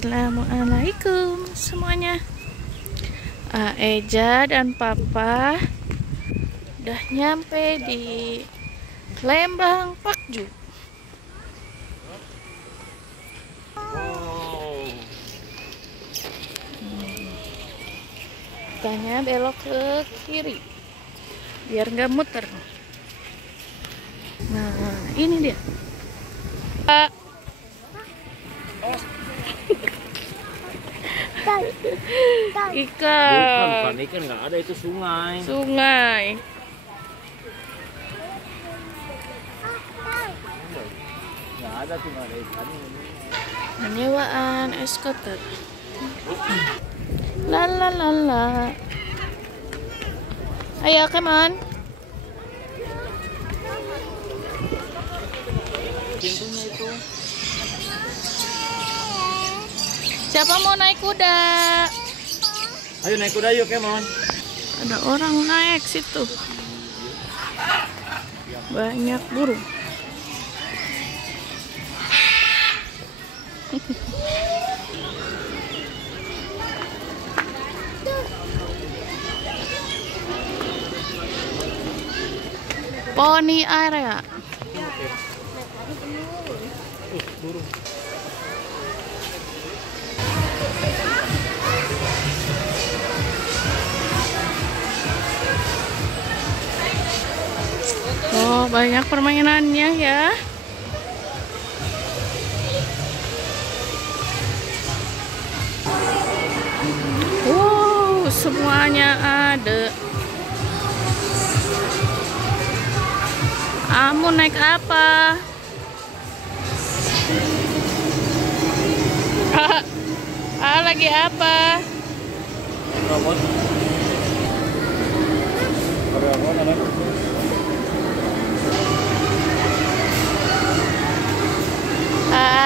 Assalamualaikum semuanya. Eja dan Papa udah nyampe di Lembang Pakju. Tanya belok ke kiri biar nggak muter. Nah, ini dia. Bukan ikan, nggak ada, itu sungai. Sungai. Nggak ada tuh, nggak ada ikan. Penyewaan skuter. La. Ayo, come on. Pintunya itu. Siapa mau naik kuda? Ayo naik kuda yuk, come on. Ada orang naik situ. Banyak burung. Pony area. Burung. Oh, banyak permainannya ya. Wow, semuanya ada. Kamu naik apa? Lagi apa? Robot.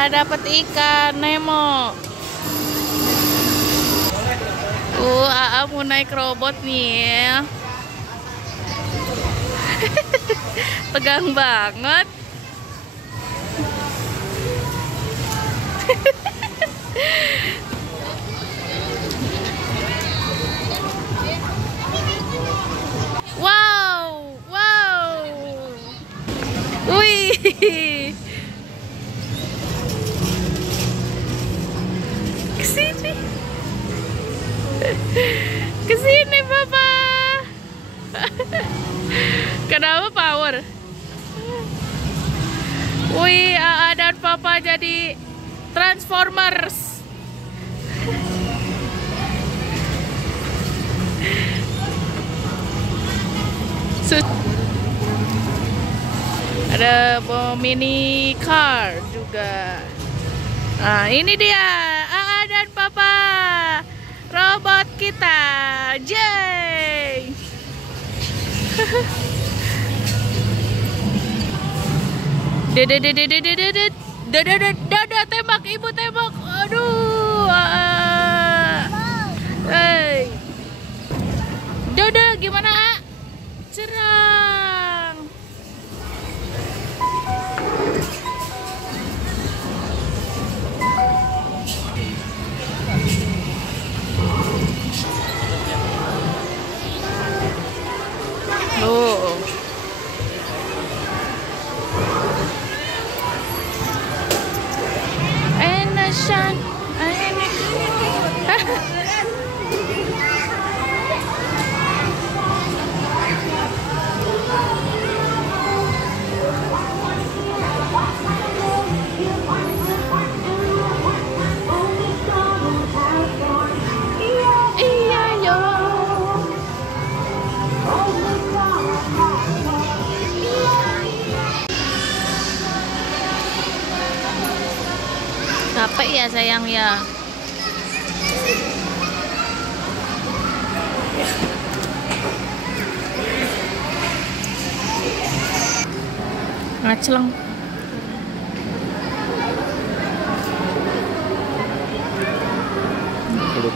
Dapat ikan Nemo. Mau naik robot nih. Tegang banget. Wow. Wih. Kesini Papa. Kenapa power? Wih, Aa dan Papa jadi Transformers. Ada mini car juga. Nah, ini dia Aa dan Papa, robot kita. Jay. Dada tembak, ibu tembak. Aduh. Hey. Dada gimana? Serang. Oh. Enasan. Capek ya sayang ya. Ngacleng.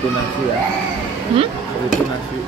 Itu nasi ya. Itu nasi.